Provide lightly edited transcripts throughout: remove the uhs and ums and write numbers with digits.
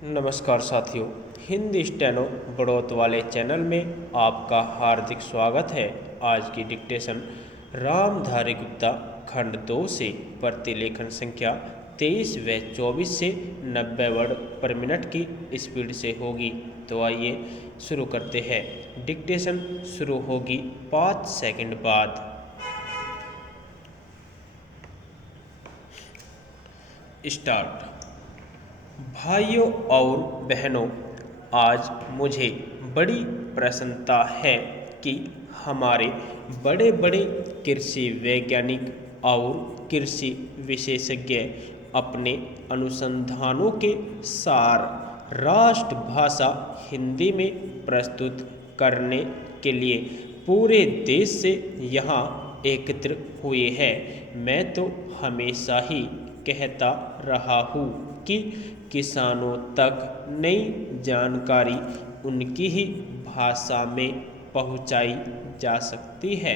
नमस्कार साथियों, हिंदी स्टेनो बढ़ोत वाले चैनल में आपका हार्दिक स्वागत है। आज की डिक्टेशन रामधारी गुप्ता खंड 2 से प्रतिलेखन संख्या 23 व 24 से 90 वर्ड पर मिनट की स्पीड से होगी। तो आइए शुरू करते हैं। डिक्टेशन शुरू होगी 5 सेकंड बाद। स्टार्ट। भाइयों और बहनों, आज मुझे बड़ी प्रसन्नता है कि हमारे बड़े बड़े कृषि वैज्ञानिक और कृषि विशेषज्ञ अपने अनुसंधानों के सार राष्ट्रभाषा हिंदी में प्रस्तुत करने के लिए पूरे देश से यहाँ एकत्र हुए हैं। मैं तो हमेशा ही कहता रहा हूँ कि किसानों तक नई जानकारी उनकी ही भाषा में पहुंचाई जा सकती है।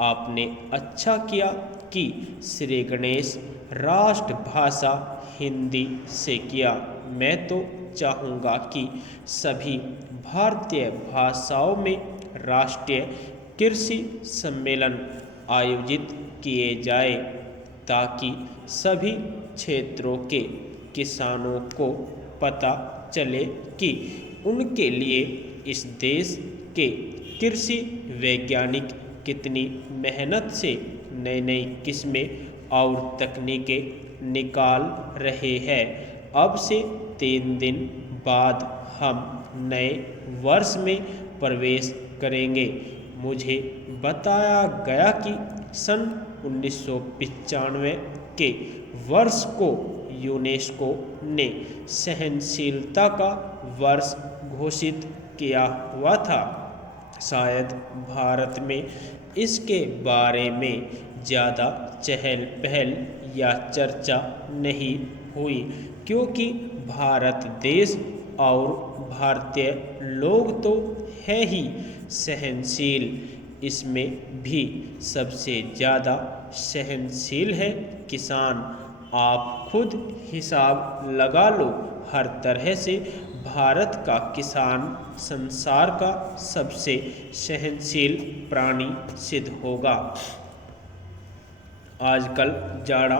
आपने अच्छा किया कि श्री गणेश राष्ट्रभाषा हिंदी से किया। मैं तो चाहूँगा कि सभी भारतीय भाषाओं में राष्ट्रीय कृषि सम्मेलन आयोजित किए जाए ताकि सभी क्षेत्रों के किसानों को पता चले कि उनके लिए इस देश के कृषि वैज्ञानिक कितनी मेहनत से नई नई किस्में और तकनीकें निकाल रहे हैं। अब से 3 दिन बाद हम नए वर्ष में प्रवेश करेंगे। मुझे बताया गया कि सन 1995 के वर्ष को यूनेस्को ने सहनशीलता का वर्ष घोषित किया हुआ था। शायद भारत में इसके बारे में ज़्यादा चहल पहल या चर्चा नहीं हुई क्योंकि भारत देश और भारतीय लोग तो है ही सहनशील। इसमें भी सबसे ज़्यादा सहनशील है किसान। आप खुद हिसाब लगा लो, हर तरह से भारत का किसान संसार का सबसे सहनशील प्राणी सिद्ध होगा। आजकल जाड़ा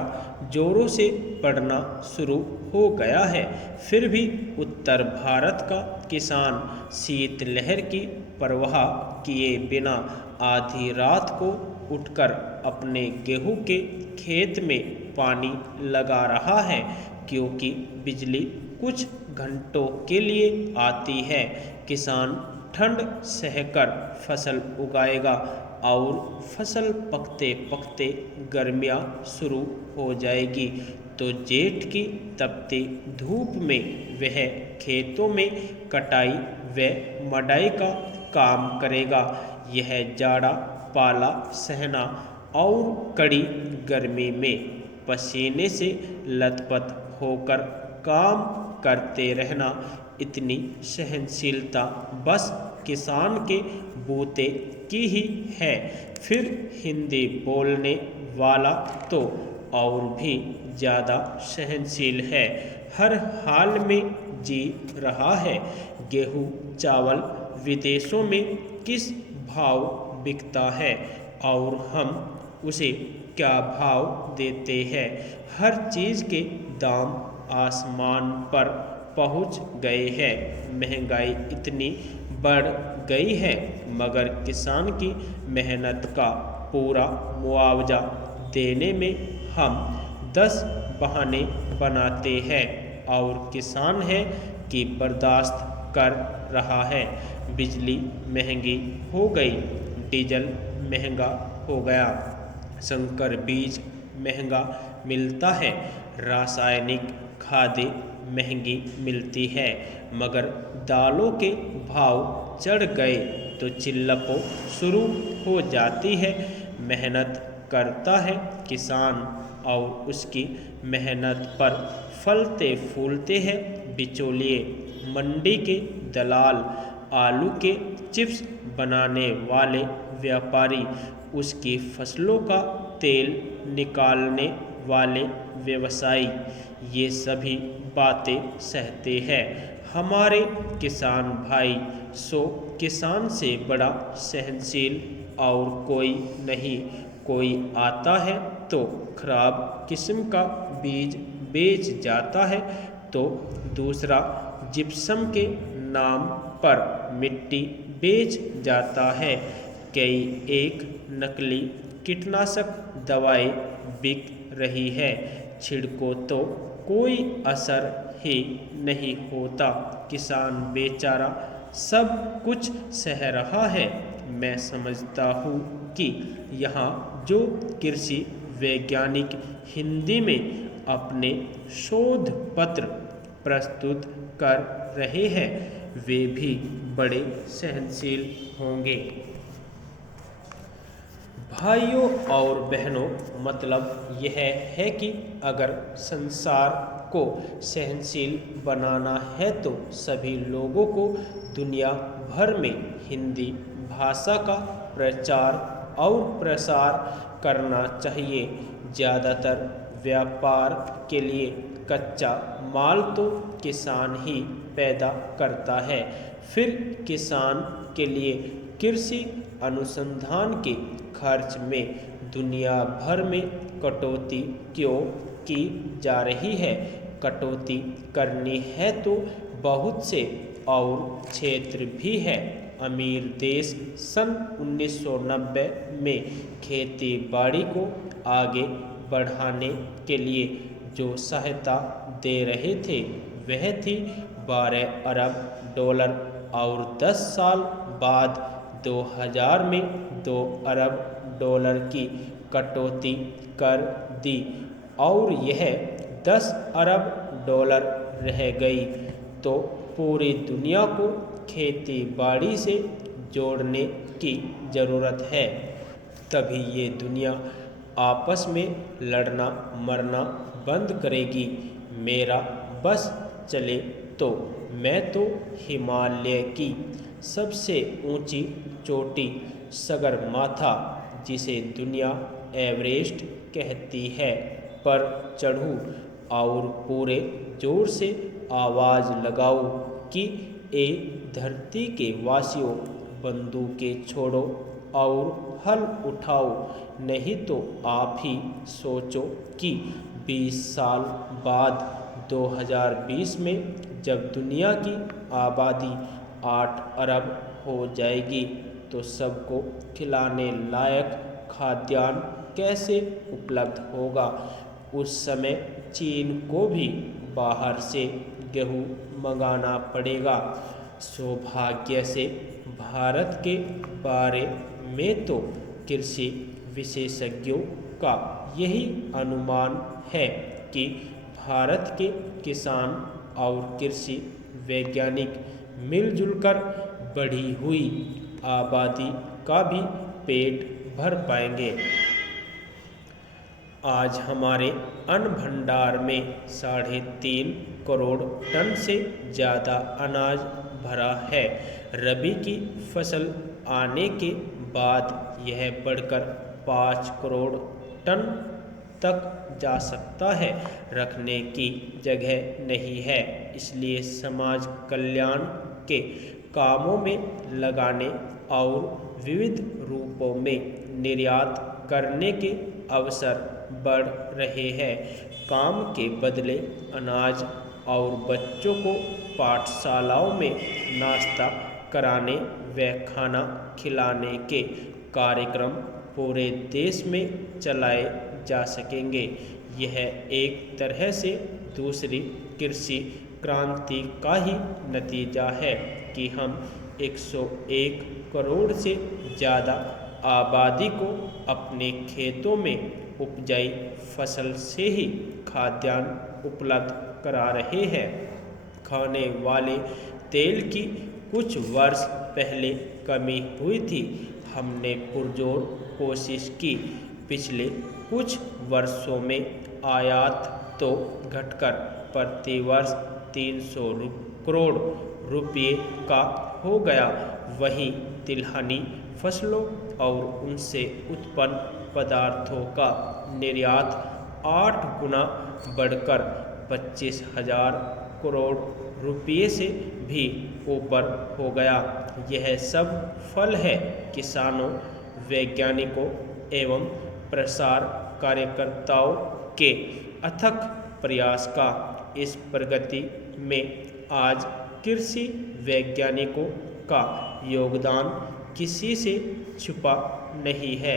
जोरों से पड़ना शुरू हो गया है, फिर भी उत्तर भारत का किसान शीतलहर की परवाह किए बिना आधी रात को उठकर अपने गेहूं के खेत में पानी लगा रहा है क्योंकि बिजली कुछ घंटों के लिए आती है। किसान ठंड सहकर फसल उगाएगा और फसल पकते पकते गर्मियाँ शुरू हो जाएगी तो जेठ की तपती धूप में वह खेतों में कटाई व मड़ाई का काम करेगा। यह जाड़ा पाला सहना और कड़ी गर्मी में पसीने से लथपथ होकर काम करते रहना, इतनी सहनशीलता बस किसान के बूते की ही है। फिर हिंदी बोलने वाला तो और भी ज़्यादा सहनशील है, हर हाल में जी रहा है। गेहूँ चावल विदेशों में किस भाव बिकता है और हम उसे क्या भाव देते हैं। हर चीज़ के दाम आसमान पर पहुंच गए हैं। महंगाई इतनी बढ़ गई है मगर किसान की मेहनत का पूरा मुआवजा देने में हम 10 बहाने बनाते हैं और किसान है कि बर्दाश्त कर रहा है। बिजली महंगी हो गई, डीजल महंगा हो गया, संकर बीज महंगा मिलता है, रासायनिक खादें महंगी मिलती है, मगर दालों के भाव चढ़ गए तो चिल्लपो शुरू हो जाती है। मेहनत करता है किसान और उसकी मेहनत पर फलते फूलते हैं बिचौलिए, मंडी के दलाल, आलू के चिप्स बनाने वाले व्यापारी, उसकी फसलों का तेल निकालने वाले व्यवसायी। ये सभी बातें सहते हैं हमारे किसान भाई। सो किसान से बड़ा सहनशील और कोई नहीं। कोई आता है तो खराब किस्म का बीज बेच जाता है, तो दूसरा जिप्सम के नाम पर मिट्टी बेच जाता है। कई एक नकली कीटनाशक दवाएं बिक रही है, छिड़को तो कोई असर ही नहीं होता। किसान बेचारा सब कुछ सह रहा है। मैं समझता हूँ कि यहाँ जो कृषि वैज्ञानिक हिंदी में अपने शोध पत्र प्रस्तुत कर रहे हैं वे भी बड़े सहनशील होंगे। भाइयों और बहनों, मतलब यह है कि अगर संसार को सहनशील बनाना है तो सभी लोगों को दुनिया भर में हिंदी भाषा का प्रचार और प्रसार करना चाहिए। ज़्यादातर व्यापार के लिए कच्चा माल तो किसान ही पैदा करता है, फिर किसान के लिए कृषि अनुसंधान के खर्च में दुनिया भर में कटौती क्यों की जा रही है। कटौती करनी है तो बहुत से और क्षेत्र भी हैं। अमीर देश सन 1990 में खेती बाड़ी को आगे बढ़ाने के लिए जो सहायता दे रहे थे वह थी 12 अरब डॉलर और 10 साल बाद 2000 में 2 अरब डॉलर की कटौती कर दी और यह 10 अरब डॉलर रह गई। तो पूरी दुनिया को खेती बाड़ी से जोड़ने की ज़रूरत है, तभी ये दुनिया आपस में लड़ना मरना बंद करेगी। मेरा बस चले तो मैं तो हिमालय की सबसे ऊंची चोटी सगरमाथा, जिसे दुनिया एवरेस्ट कहती है, पर चढ़ूं और पूरे जोर से आवाज़ लगाऊं कि ए धरती के वासियों, बंदूकें छोड़ो और हल उठाओ, नहीं तो आप ही सोचो कि 20 साल बाद 2020 में जब दुनिया की आबादी 8 अरब हो जाएगी तो सबको खिलाने लायक खाद्यान्न कैसे उपलब्ध होगा। उस समय चीन को भी बाहर से गेहूँ मंगाना पड़ेगा। सौभाग्य से भारत के बारे में तो कृषि विशेषज्ञों का यही अनुमान है कि भारत के किसान और कृषि वैज्ञानिक मिलजुल कर बढ़ी हुई आबादी का भी पेट भर पाएंगे। आज हमारे अन्न भंडार में 3.5 करोड़ टन से ज़्यादा अनाज भरा है। रबी की फसल आने के बाद यह बढ़कर 5 करोड़ टन तक जा सकता है। रखने की जगह नहीं है, इसलिए समाज कल्याण के कामों में लगाने और विविध रूपों में निर्यात करने के अवसर बढ़ रहे हैं। काम के बदले अनाज और बच्चों को पाठशालाओं में नाश्ता कराने व खाना खिलाने के कार्यक्रम पूरे देश में चलाए जा सकेंगे। यह एक तरह से दूसरी कृषि क्रांति का ही नतीजा है कि हम 101 करोड़ से ज़्यादा आबादी को अपने खेतों में उपजाई फसल से ही खाद्यान्न उपलब्ध करा रहे हैं। खाने वाले तेल की कुछ वर्ष पहले कमी हुई थी। हमने पुरजोर कोशिश की। पिछले कुछ वर्षों में आयात तो घटकर प्रतिवर्ष 300 करोड़ रुपये का हो गया, वहीं तिलहनी फसलों और उनसे उत्पन्न पदार्थों का निर्यात 8 गुना बढ़कर 25,000 करोड़ रुपये से भी ऊपर हो गया। यह सब फल है किसानों, वैज्ञानिकों एवं प्रसार कार्यकर्ताओं के अथक प्रयास का। इस प्रगति में आज कृषि वैज्ञानिकों का योगदान किसी से छुपा नहीं है।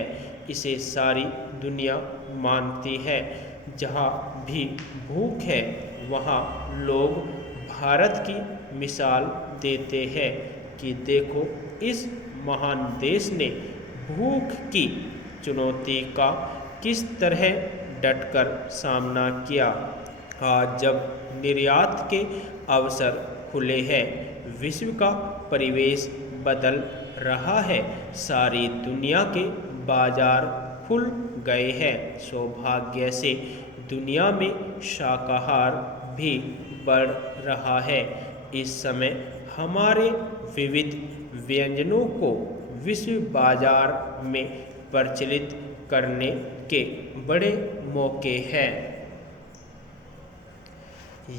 इसे सारी दुनिया मानती है। जहाँ भी भूख है वहाँ लोग भारत की मिसाल देते हैं कि देखो इस महान देश ने भूख की चुनौती का किस तरह डटकर सामना किया। आज जब निर्यात के अवसर खुले हैं, विश्व का परिवेश बदल रहा है, सारी दुनिया के बाजार खुल गए हैं। सौभाग्य से दुनिया में शाकाहार भी बढ़ रहा है। इस समय हमारे विविध व्यंजनों को विश्व बाजार में प्रचलित करने के बड़े मौके हैं।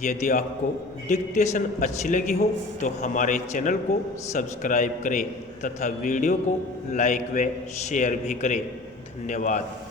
यदि आपको डिक्टेशन अच्छी लगी हो तो हमारे चैनल को सब्सक्राइब करें तथा वीडियो को लाइक व शेयर भी करें। धन्यवाद।